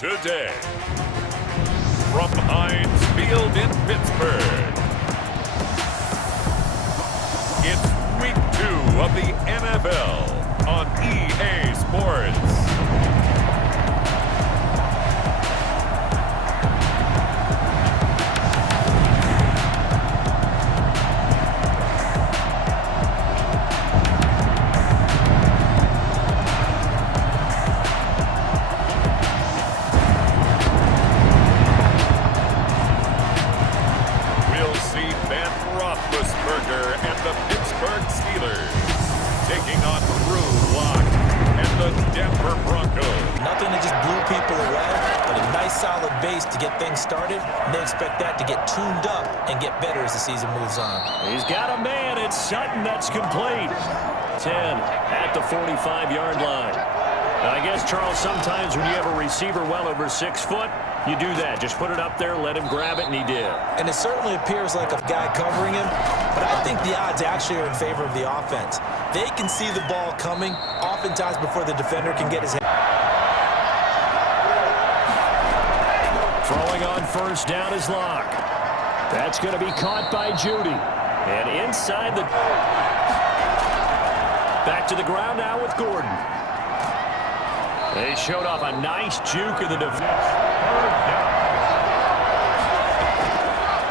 today. From Heinz Field in Pittsburgh, it's Week 2 of the NFL on EA Sports. And the Pittsburgh Steelers taking on Drew Lock and the Denver Broncos. Nothing that just blew people away, but a nice solid base to get things started. And they expect that to get tuned up and get better as the season moves on. He's got a man. It's Sutton. That's complete. 10 at the 45-yard line. Now, I guess, Charles, sometimes when you have a receiver well over 6 foot, you do that. Just put it up there, let him grab it, and he did. And it certainly appears like a guy covering him, but I think the odds actually are in favor of the offense. They can see the ball coming oftentimes before the defender can get his head. Throwing on first down is Lock. That's going to be caught by Judy. And inside the... Back to the ground now with Gordon. They showed off a nice juke of the defense.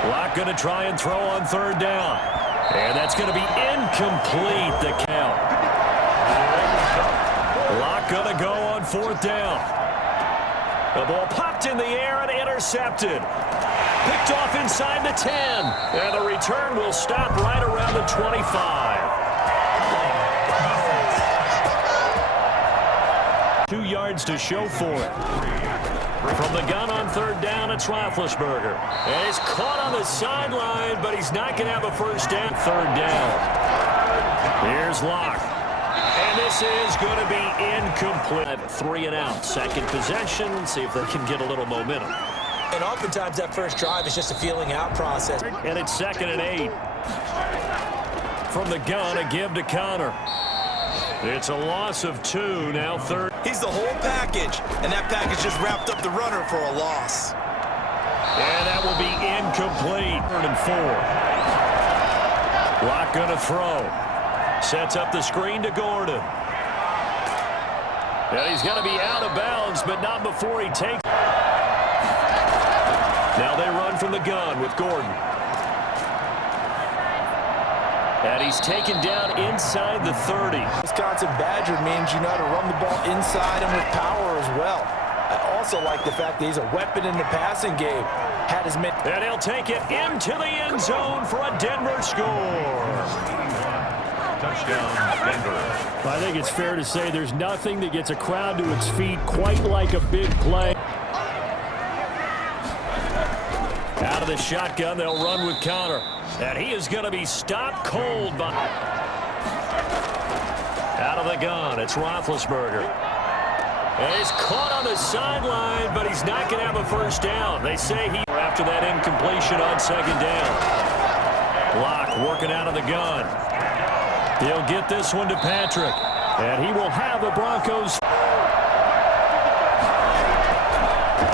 Lock going to try and throw on third down. And that's going to be incomplete, the count. Lock going to go on fourth down. The ball popped in the air and intercepted. Picked off inside the 10. And the return will stop right around the 25. 2 yards to show for it. From the gun on third down, it's Roethlisberger. And he's caught on the sideline, but he's not going to have a first down. Third down. Here's Lock. And this is going to be incomplete. 3 and out. Second possession. See if they can get a little momentum. And oftentimes that first drive is just a feeling out process. And it's 2nd and 8. From the gun, a give to Connor. It's a loss of 2, now third. He's the whole package, and that package just wrapped up the runner for a loss. And that will be incomplete. 3rd and 4. Lock going to throw. Sets up the screen to Gordon. And he's going to be out of bounds, but not before he takes. Now they run from the gun with Gordon. And he's taken down inside the 30. Wisconsin Badger means you know how to run the ball inside and with power as well. I also like the fact that he's a weapon in the passing game. Had his men. And he'll take it into the end zone for a Denver score. Touchdown, Denver. I think it's fair to say there's nothing that gets a crowd to its feet quite like a big play. Out of the shotgun, they'll run with Connor. And he is going to be stopped cold by... Out of the gun, it's Roethlisberger. And he's caught on the sideline, but he's not going to have a first down. They say he... After that incompletion on second down. Lock working out of the gun. He'll get this one to Patrick. And he will have the Broncos...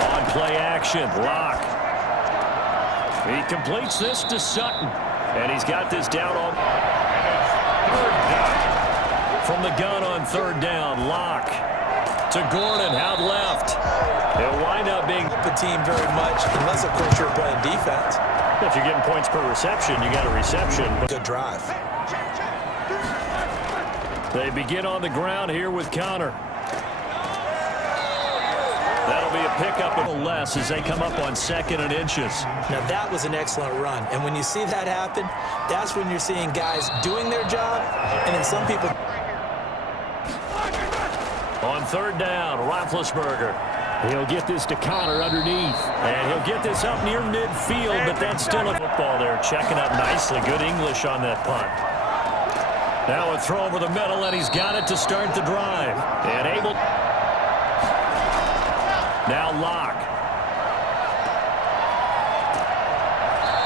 On play action, Lock. He completes this to Sutton. And he's got this down on... From the gun on third down, Lock. To Gordon, out left. He'll wind up being... The team very much, unless, of course, you're playing defense. If you're getting points per reception, you got a reception. Good drive. They begin on the ground here with Connor. That'll be a pickup of less as they come up on 2nd and inches. Now, that was an excellent run. And when you see that happen, that's when you're seeing guys doing their job, and then some people... On third down, Roethlisberger. He'll get this to Connor underneath. And he'll get this up near midfield, but that's still a football there. Checking up nicely. Good English on that punt. Now a throw over the middle, and he's got it to start the drive. And able... Now Lock.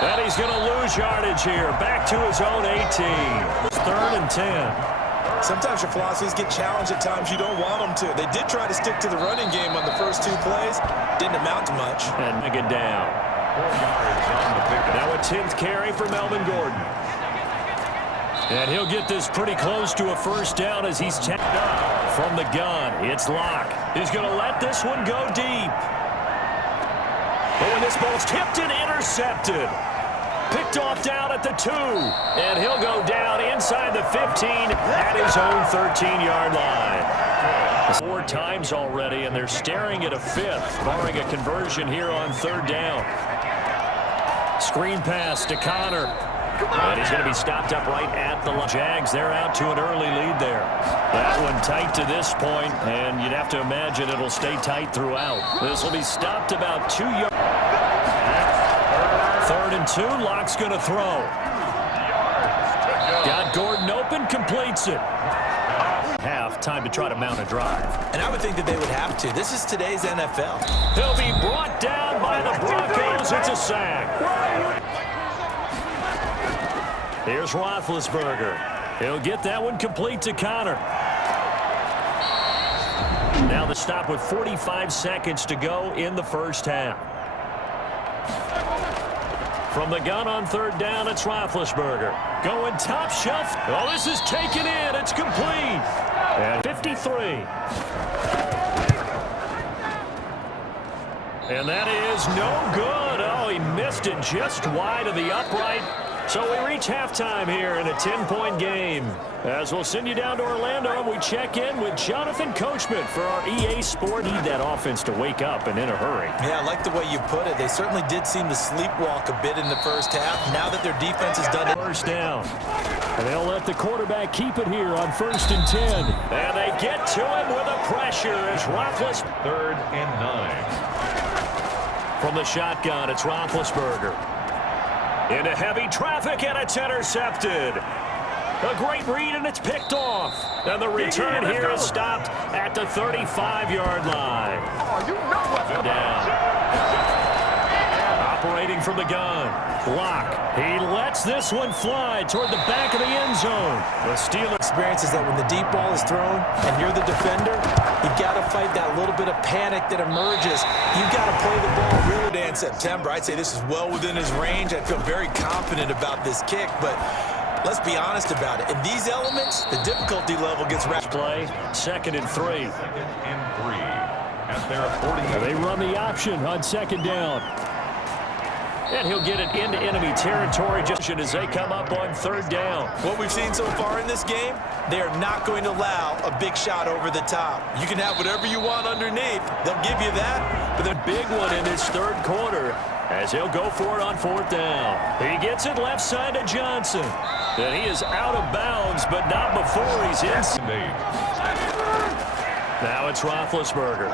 And he's going to lose yardage here. Back to his own 18. 3rd and 10. Sometimes your philosophies get challenged at times you don't want them to. They did try to stick to the running game on the first 2 plays. Didn't amount to much. And make it down. 4 yards on the pickup. Now a 10th carry for Melvin Gordon. And he'll get this pretty close to a first down as he's tapped up from the gun. It's Locke. He's going to let this one go deep. But when this ball's tipped and intercepted. Picked off down at the 2. And he'll go down inside the 15 at his own 13-yard line. 4 times already, and they're staring at a 5th, barring a conversion here on 3rd down. Screen pass to Connor. And he's going to be stopped up right at the line. Jags, they're out to an early lead there. That one tight to this point, and you'd have to imagine it'll stay tight throughout. This will be stopped about 2 yards. 3rd and 2, Locke's going to throw. Got Gordon open, completes it. Half time to try to mount a drive. And I would think that they would have to. This is today's NFL. He'll be brought down by the Broncos. It's a sack. Here's Roethlisberger. He'll get that one complete to Connor. Now the stop with 45 seconds to go in the first half. From the gun on 3rd down, it's Roethlisberger. Going top shelf. Oh, this is taken in. It's complete. And 53. And that is no good. Oh, he missed it just wide of the upright. So we reach halftime here in a 10-point game. As we'll send you down to Orlando, and we check in with Jonathan Coachman for our EA Sport. Need that offense to wake up and in a hurry. Yeah, I like the way you put it. They certainly did seem to sleepwalk a bit in the first half. Now that their defense has done it. First down. And they'll let the quarterback keep it here on 1st and 10. And they get to him with a pressure as Roethlisberger. 3rd and 9. From the shotgun, it's Roethlisberger. Into heavy traffic, and it's intercepted. A great read, and it's picked off. And the return here is stopped at the 35-yard line. Down. Operating from the gun. Locke. He lets this one fly toward the back of the end zone. The Steelers. Experience is that when the deep ball is thrown and you're the defender, you've got to fight that little bit of panic that emerges. You've got to play the ball really in September. I'd say this is well within his range. I feel very confident about this kick, but let's be honest about it. In these elements, the difficulty level gets wrapped. Play 2nd and 3. 2nd and 3. At their 40. They run the option on 2nd down. And he'll get it into enemy territory just as they come up on 3rd down. What we've seen so far in this game, they are not going to allow a big shot over the top. You can have whatever you want underneath. They'll give you that. But the big one in this 3rd quarter as he'll go for it on 4th down. He gets it left side to Johnson. And he is out of bounds, but not before he's in. Now it's Roethlisberger.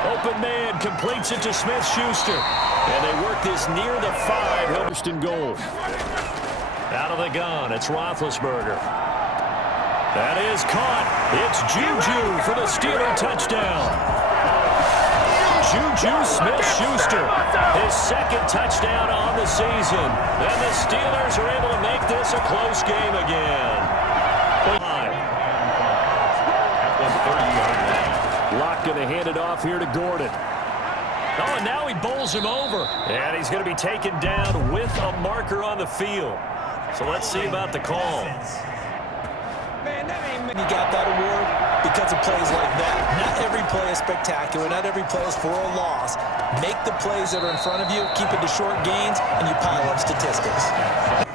Open man completes it to Smith-Schuster. And they work this near the 5. First and goal. Out of the gun, it's Roethlisberger. That is caught. It's Juju for the Steeler touchdown. Juju Smith-Schuster, his 2nd touchdown on the season. And the Steelers are able to make this a close game again. Locke going to hand it off here to Gordon. Oh, and now he bowls him over. And he's going to be taken down with a marker on the field. So let's see about the call. You got that award because of plays like that. Not every play is spectacular. Not every play is for a loss. Make the plays that are in front of you, keep it to short gains, and you pile up statistics.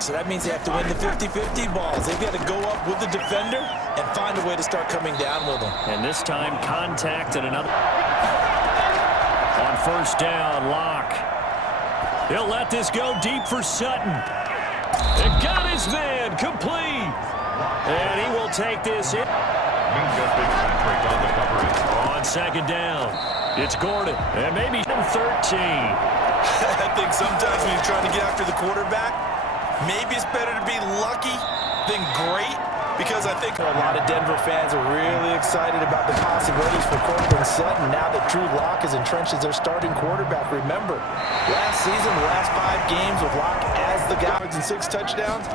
So that means they have to win the 50-50 balls. They've got to go up with the defender and find a way to start coming down with them. And this time, contact and another. On 1st down, Locke. He'll let this go deep for Sutton. And got his man complete. And he will take this in. On 2nd down, it's Gordon. And maybe 13. I think sometimes when you're trying to get after the quarterback, maybe it's better to be lucky than great. because I think a lot of Denver fans are really excited about the possibilities for Courtland Sutton now that Drew Lock is entrenched as their starting quarterback. Remember, last season, the last 5 games with Lock as the guy and 6 touchdowns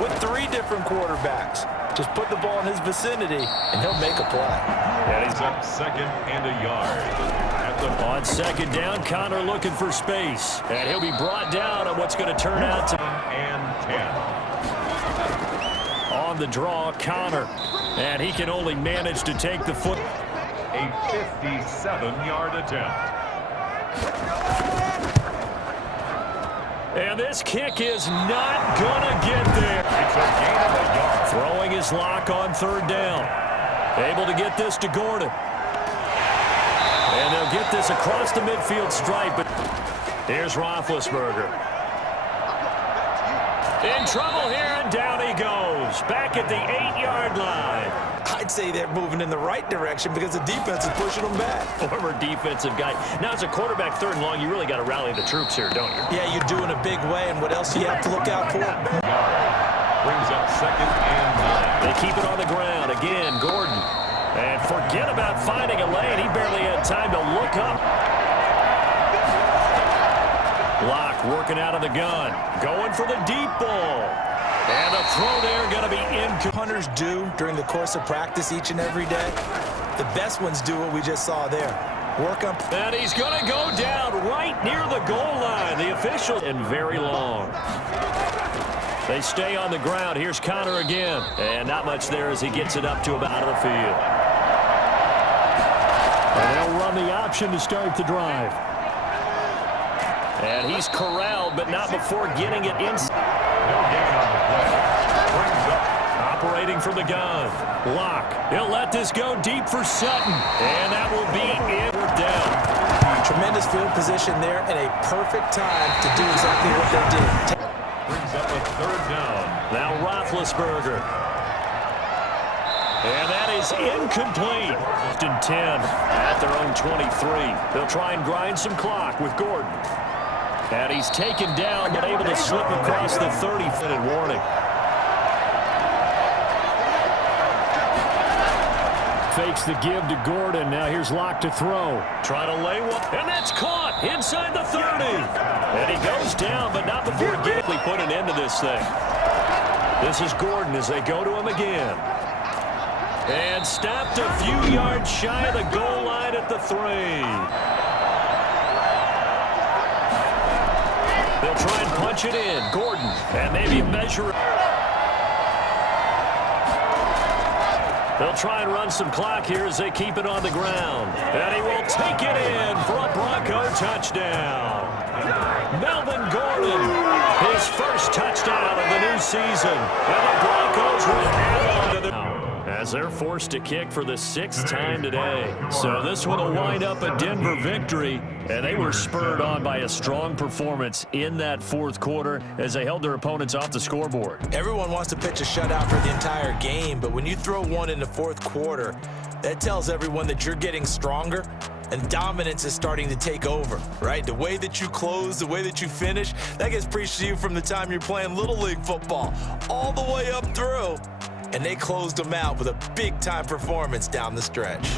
with 3 different quarterbacks. Just put the ball in his vicinity, and he'll make a play. And he's up 2nd and a yard. On 2nd down, Connor looking for space. And he'll be brought down on what's going to turn out to... And 10. On the draw, Connor. And he can only manage to take the foot. A 57-yard attempt. And this kick is not going to get there. It's a gain of a yard. Throwing his lock on 3rd down. Able to get this to Gordon. And they'll get this across the midfield stripe. But here's Roethlisberger. In trouble here, and down he goes. Back at the 8-yard line. I'd say they're moving in the right direction because the defense is pushing them back. Former defensive guy. Now, as a quarterback 3rd and long, you really got to rally the troops here, don't you? Yeah, you're doing a big way, and what else do you have to look out for? Brings up 2nd and 9. They keep it on the ground. Again, Gordon. And forget about finding a lane. He barely had time to look up. Lock working out of the gun. Going for the deep ball. And the throw there going to be in. Hunters do during the course of practice each and every day. The best ones do what we just saw there. Work up. And he's going to go down right near the goal line. The official. And very long. They stay on the ground. Here's Connor again. And not much there as he gets it up to about out of the field. And they'll run the option to start the drive. And he's corralled, but not before getting it inside. No gain on the play. Brings up. Operating from the gun. Lock. He'll let this go deep for Sutton. And that will be it. We're down. Tremendous field position there and a perfect time to do exactly what they did. Brings up a 3rd down. Now Roethlisberger. And that is incomplete. 10 at their own 23. They'll try and grind some clock with Gordon. And he's taken down, but able to slip across the 30-minute warning. Fakes the give to Gordon. Now here's Lock to throw. Trying to lay one. And that's caught inside the 30. And he goes down, but not before Gidley put an end to this thing. This is Gordon as they go to him again. And stopped a few yards shy of the goal line at the 3. They'll try and punch it in. Gordon, and maybe measure. They'll try and run some clock here as they keep it on the ground. And he will take it in for a Bronco touchdown. Melvin Gordon, his first touchdown of the new season. And the Broncos will add on to the... As they're forced to kick for the 6th time today. So this one will wind up a Denver victory. And they were spurred on by a strong performance in that 4th quarter as they held their opponents off the scoreboard. Everyone wants to pitch a shutout for the entire game, but when you throw one in the 4th quarter, that tells everyone that you're getting stronger and dominance is starting to take over, right? The way that you close, the way that you finish, that gets preached to you from the time you're playing Little League football all the way up through. And they closed them out with a big-time performance down the stretch.